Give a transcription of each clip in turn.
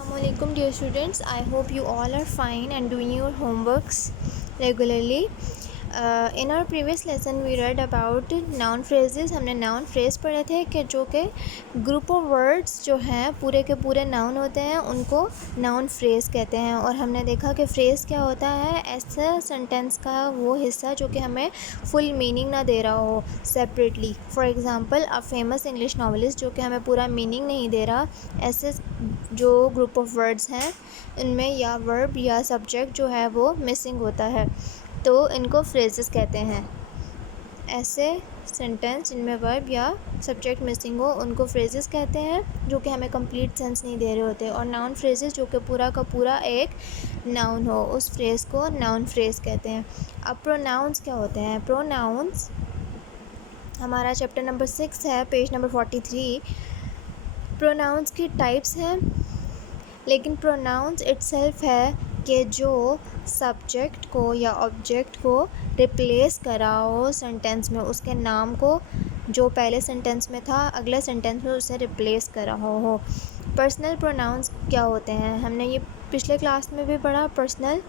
Assalamualaikum dear students. I hope you all are fine and doing your homeworks regularly. In our previous lesson we read about noun phrases. हमने noun phrase पढ़े थे कि जो कि group of words जो हैं पूरे के पूरे noun होते हैं उनको noun phrase कहते हैं। और हमने देखा कि phrase क्या होता है, ऐसा sentence का वो हिस्सा जो कि हमें full meaning ना दे रहा हो separately. For example, a famous English novelist जो कि हमें पूरा meaning नहीं दे रहा, ऐसे जो ग्रुप ऑफ वर्ड्स हैं इनमें या वर्ब या सब्जेक्ट जो है वो मिसिंग होता है, तो इनको फ्रेजेस कहते हैं। ऐसे सेंटेंस जिनमें वर्ब या सब्जेक्ट मिसिंग हो उनको फ्रेजेस कहते हैं, जो कि हमें कंप्लीट सेंस नहीं दे रहे होते। और नाउन फ्रेजेस जो कि पूरा का पूरा एक नाउन हो, उस फ्रेज़ को नाउन फ्रेज़ कहते हैं। अब प्रोनाउंस क्या होते हैं? प्रोनाउंस हमारा चैप्टर नंबर 6 है, पेज नंबर 43। प्रोनाउंस की टाइप्स हैं, लेकिन प्रोनाउंस इटसेल्फ है कि जो सब्जेक्ट को या ऑब्जेक्ट को रिप्लेस करा हो सेंटेंस में, उसके नाम को जो पहले सेंटेंस में था अगले सेंटेंस में उसे रिप्लेस करा हो। पर्सनल प्रोनाउंस क्या होते हैं? हमने ये पिछले क्लास में भी पढ़ा। पर्सनल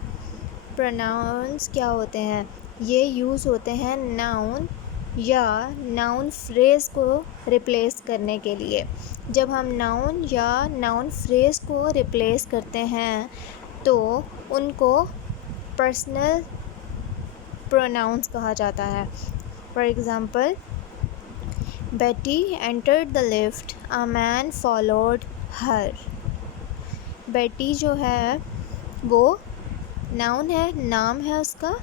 प्रोनाउंस क्या होते हैं? ये यूज़ होते हैं नाउन या नाउन फ्रेज़ को रिप्लेस करने के लिए। जब हम नाउन या नाउन फ्रेज़ को रिप्लेस करते हैं तो उनको पर्सनल प्रोनाउंस कहा जाता है। फॉर एग्ज़ाम्पल, बेटी entered the lift, a man followed हर। बेटी जो है वो नाउन है, नाम है उसका,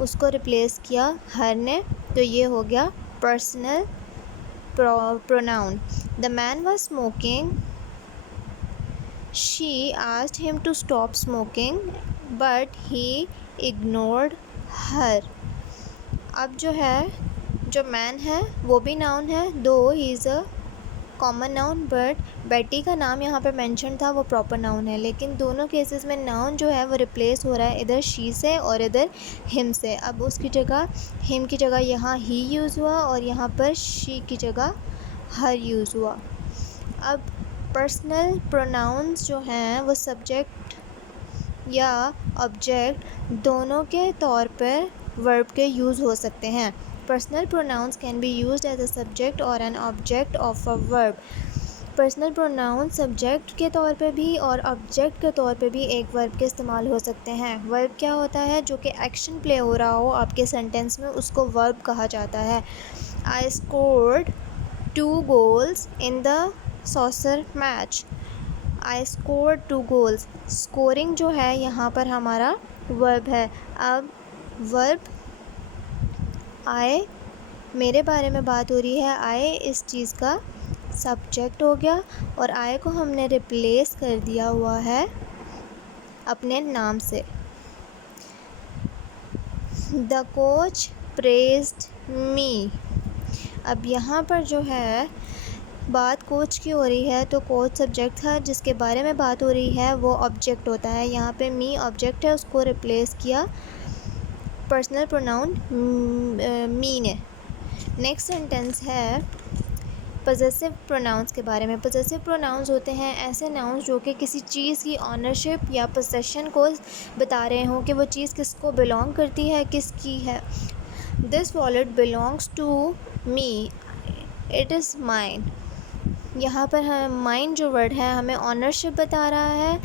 उसको रिप्लेस किया हर ने, तो ये हो गया personal pronoun. The man was smoking. She asked him to stop smoking, but he ignored her. अब जो है, जो मैन है वो भी नाउन है, दो he is a common noun, but बेटी का नाम यहाँ पे मेंशन था, वो प्रॉपर नाउन है। लेकिन दोनों केसेस में नाउन जो है वो रिप्लेस हो रहा है इधर शी से और इधर हिम से। अब उसकी जगह हिम की जगह यहाँ ही यूज़ हुआ और यहाँ पर शी की जगह हर यूज़ हुआ। अब पर्सनल प्रोनाउंस जो हैं वो सब्जेक्ट या ऑब्जेक्ट दोनों के तौर पर वर्ब के यूज़ हो सकते हैं। Personal pronouns can be used as a subject और an object of a verb. Personal pronoun subject के तौर पे भी और ऑब्जेक्ट के तौर पे भी एक वर्ब के इस्तेमाल हो सकते हैं। वर्ब क्या होता है? जो कि एक्शन प्ले हो रहा हो आपके सेंटेंस में, उसको वर्ब कहा जाता है। I scored 2 goals in the saucer match. I scored 2 goals। Scoring जो है यहाँ पर हमारा वर्ब है। अब वर्ब आई, मेरे बारे में बात हो रही है, आई इस चीज़ का सब्जेक्ट हो गया और आई को हमने रिप्लेस कर दिया हुआ है अपने नाम से। द कोच प्रेज्ड मी। अब यहाँ पर जो है बात कोच की हो रही है, तो कोच सब्जेक्ट था, जिसके बारे में बात हो रही है वो ऑब्जेक्ट होता है। यहाँ पे मी ऑब्जेक्ट है, उसको रिप्लेस किया पर्सनल प्रोनाउन मी ने। नेक्स्ट सेंटेंस है पजेसिव प्रोनाउंस के बारे में। पजेसिव प्रोनाउंस होते हैं ऐसे नाउंस जो कि किसी चीज़ की ऑनरशिप या पोसेशन को बता रहे हों कि वो चीज़ किसको बिलोंग करती है, किसकी है। This wallet belongs to me, it is mine. यहाँ पर हम माइन जो वर्ड है हमें ऑनरशिप बता रहा है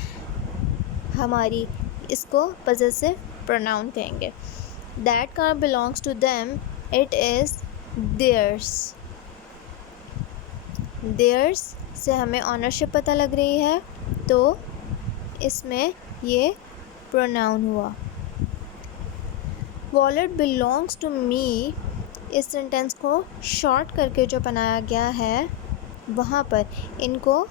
हमारी, इसको पजेसिव प्रोनाउन कहेंगे। That car belongs to them, it is theirs. Theirs से हमें ऑनरशिप पता लग रही है, तो इसमें ये प्रोनाउन हुआ। वॉलेट बिलोंग्स टू मी, इस सेंटेंस को शॉर्ट करके जो बनाया गया है वहाँ पर इनको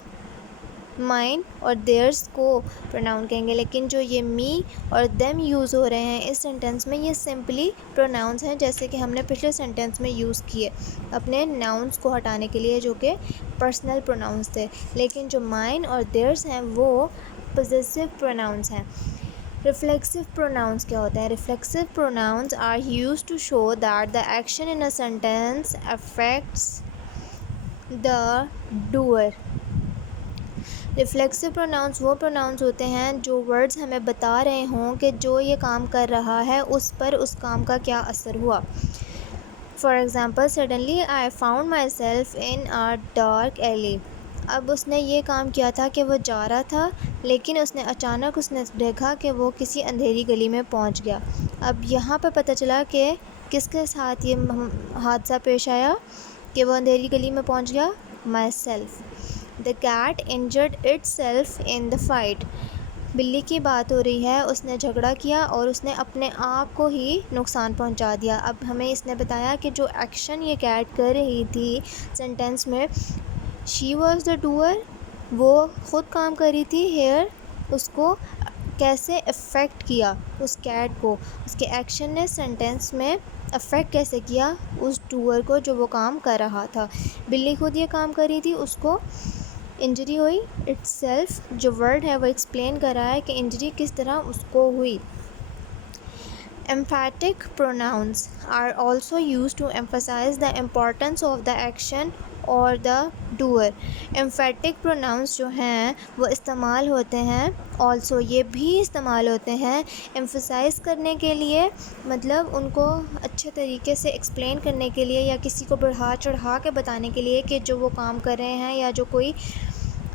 माइन और देयर्स को प्रोनाउन कहेंगे। लेकिन जो ये मी और देम यूज़ हो रहे हैं इस सेंटेंस में, ये सिंपली प्रोनाउंस हैं, जैसे कि हमने पिछले सेंटेंस में यूज़ किए अपने नाउन्स को हटाने के लिए जो कि पर्सनल प्रोनाउंस थे। लेकिन जो माइन और देयर्स हैं वो पजेसिव प्रोनाउंस हैं। रिफ्लेक्सिव प्रोनाउंस क्या होता है? Reflexive pronouns are used to show that the action in a sentence affects the doer. Reflexive pronouns वो प्रोनाउंस होते हैं जो वर्ड्स हमें बता रहे हों कि जो ये काम कर रहा है उस पर उस काम का क्या असर हुआ। For example, suddenly I found myself in a dark alley. अब उसने ये काम किया था कि वो जा रहा था, लेकिन अचानक उसने देखा कि वो किसी अंधेरी गली में पहुंच गया। अब यहाँ पर पता चला कि किसके साथ ये हादसा पेश आया कि वो अंधेरी गली में पहुंच गया। Myself. The cat injured itself in the fight. बिल्ली की बात हो रही है, उसने झगड़ा किया और उसने अपने आप को ही नुकसान पहुंचा दिया। अब हमें इसने बताया कि जो एक्शन ये कैट कर रही थी सेंटेंस में, शी वॉज द डूअर, वो ख़ुद काम कर रही थी। हेयर उसको कैसे अफेक्ट किया उस कैट को, उसके एक्शन ने सेंटेंस में अफेक्ट कैसे किया उस डूअर को जो वो काम कर रहा था। बिल्ली खुद ये काम कर रही थी, उसको इंजरी हुई। इट्स सेल्फ जो वर्ड है वो एक्सप्लेन कर रहा है कि इंजरी किस तरह उसको हुई। Emphatic pronouns are also used to emphasize the importance of the action और द डूअर। एम्फेटिक प्रोनाउंस जो हैं वो इस्तेमाल होते हैं, ऑल्सो ये भी इस्तेमाल होते हैं एम्फसाइज़ करने के लिए, मतलब उनको अच्छे तरीके से एक्सप्लेन करने के लिए या किसी को बढ़ा चढ़ा के बताने के लिए कि जो वो काम कर रहे हैं या जो कोई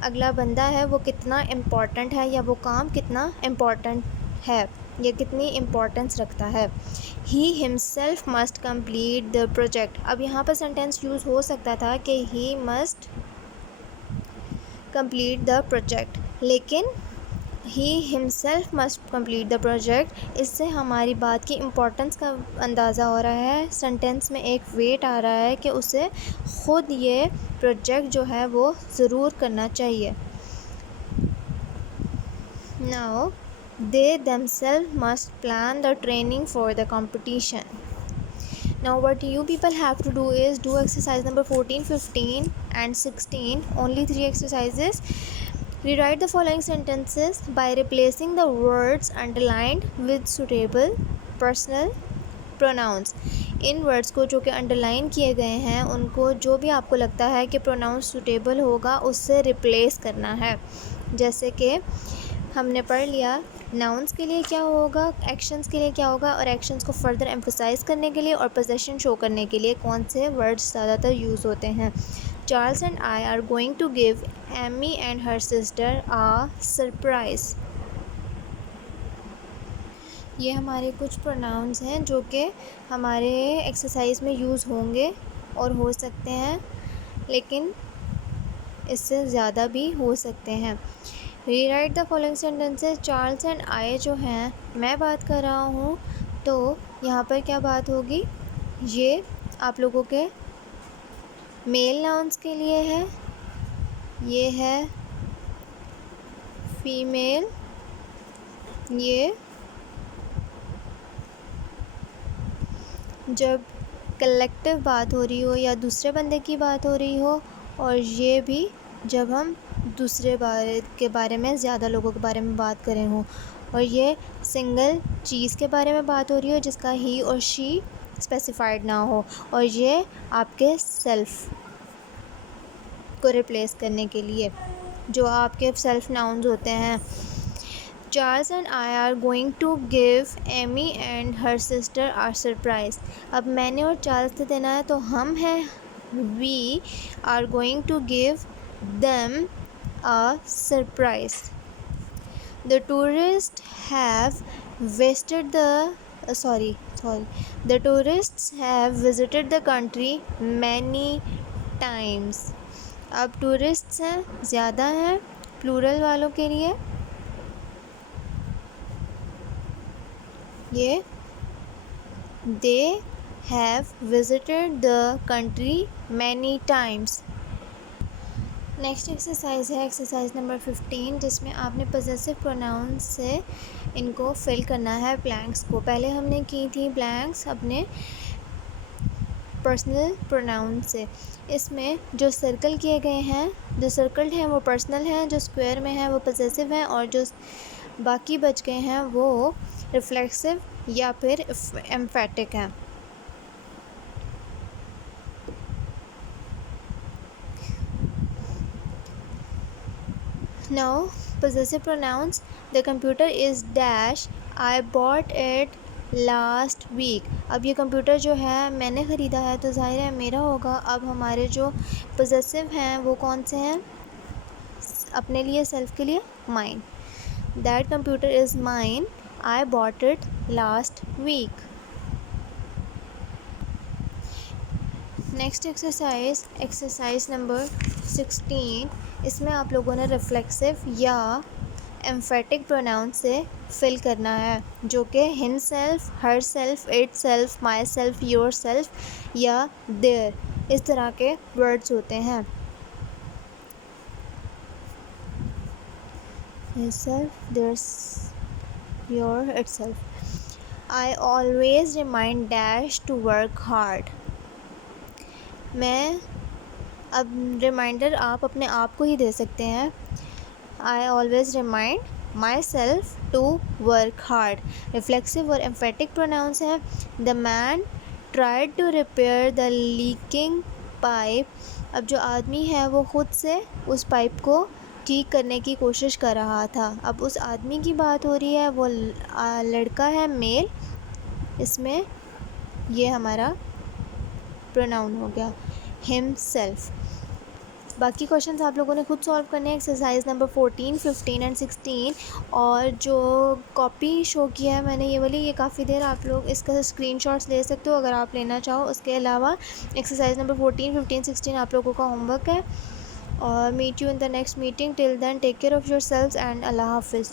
अगला बंदा है वो कितना इम्पॉर्टेंट है या वो काम कितना इम्पॉर्टेंट है या कितनी इम्पोर्टेंस रखता है। He himself must complete the project. अब यहाँ पर सेंटेंस यूज़ हो सकता था कि he must complete the project, लेकिन he himself must complete the project, इससे हमारी बात की इम्पोर्टेंस का अंदाज़ा हो रहा है। सेंटेंस में एक वेट आ रहा है कि उसे ख़ुद ये प्रोजेक्ट जो है वो ज़रूर करना चाहिए। Now they themselves must plan the training for the competition. Now what you people have to do is do exercise number 14, 15 and 16, only 3 exercises. Rewrite the following sentences by replacing the words underlined with suitable personal pronouns. In words को जो कि underline किए गए हैं उनको जो भी आपको लगता है कि प्रोनाउंस सूटेबल होगा उससे रिप्लेस करना है। जैसे कि हमने पढ़ लिया नाउन्स के लिए क्या होगा, एक्शंस के लिए क्या होगा, और एक्शंस को फर्दर एम्फसाइज़ करने के लिए और पोजेशन शो करने के लिए कौन से वर्ड्स ज़्यादातर यूज़ होते हैं। Charles and I are going to give Amy and her sister a surprise. ये हमारे कुछ प्रोनाउंस हैं जो कि हमारे एक्सरसाइज में यूज़ होंगे और हो सकते हैं, लेकिन इससे ज़्यादा भी हो सकते हैं। Rewrite the following sentences. Charles and आई जो हैं मैं बात कर रहा हूँ, तो यहाँ पर क्या बात होगी, ये आप लोगों के मेल नाउन्स के लिए है, ये है फीमेल, ये जब कलेक्टिव बात हो रही हो या दूसरे बंदे की बात हो रही हो, और ये भी जब हम दूसरे के बारे में ज़्यादा लोगों के बारे में बात करें हो, और ये सिंगल चीज़ के बारे में बात हो रही हो जिसका ही और शी स्पेसिफाइड ना हो, और ये आपके सेल्फ को रिप्लेस करने के लिए जो आपके सेल्फ नाउन्स होते हैं। Charles and I are going to give Amy and her sister are surprise. अब मैंने और चार्ल्स ने देना है, तो हम हैं we are going to give them a surprise. The tourists have visited the tourists have visited the country many times. अब tourists हैं, ज़्यादा हैं, प्लूरल वालों के लिए ये they have visited the country many times. Next exercise है exercise number 15, जिसमें आपने पॉजेसिव प्रोनाउंस से इनको फिल करना है ब्लैंक्स को। पहले हमने की थी ब्लैंक्स अपने पर्सनल प्रोनाउन से। इसमें जो सर्कल किए गए हैं, जो सर्कल्ड हैं वो पर्सनल हैं, जो स्क्वायर में है वो पॉजेसिव हैं, और जो बाकी बच गए हैं वो रिफ्लेक्सिव या फिर एम्फेटिक हैं। Now possessive pronouns, the computer is dash, I bought it last week. अब ये कंप्यूटर जो है मैंने ख़रीदा है तो ज़ाहिर है मेरा होगा। अब हमारे जो पोजेसिव हैं वो कौन से हैं? अपने लिए, सेल्फ के लिए mine. That computer is mine, I bought it last week. Next exercise number 16। इसमें आप लोगों ने रिफ्लेक्सिव या एम्फेटिक प्रोनाउन से फिल करना है, जो कि himself, herself, itself, myself, yourself या देयर, इस तरह के वर्ड्स होते हैं। His self, their, your, itself. I always remind dash to work hard. मैं अब रिमाइंडर आप अपने आप को ही दे सकते हैं। I always remind myself to work hard. Reflexive और एम्फेटिक प्रोनाउंस हैं। The man tried to repair the leaking pipe. अब जो आदमी है वो ख़ुद से उस पाइप को ठीक करने की कोशिश कर रहा था। अब उस आदमी की बात हो रही है, वो लड़का है, मेल। इसमें ये हमारा प्रोनाउन हो गया हिमसेल्फ। बाकी क्वेश्चंस आप लोगों ने खुद सॉल्व करने हैं। Exercise number 14, 15 and 16। और जो कॉपी शो किया है मैंने ये वाली, ये काफ़ी देर आप लोग इसका स्क्रीनशॉट्स ले सकते हो अगर आप लेना चाहो। उसके अलावा एक्सरसाइज नंबर 14, 15, 16 आप लोगों का होमवर्क है। और meet you in the next meeting. Till then take care of yourselves and अल्लाह हाफिज़।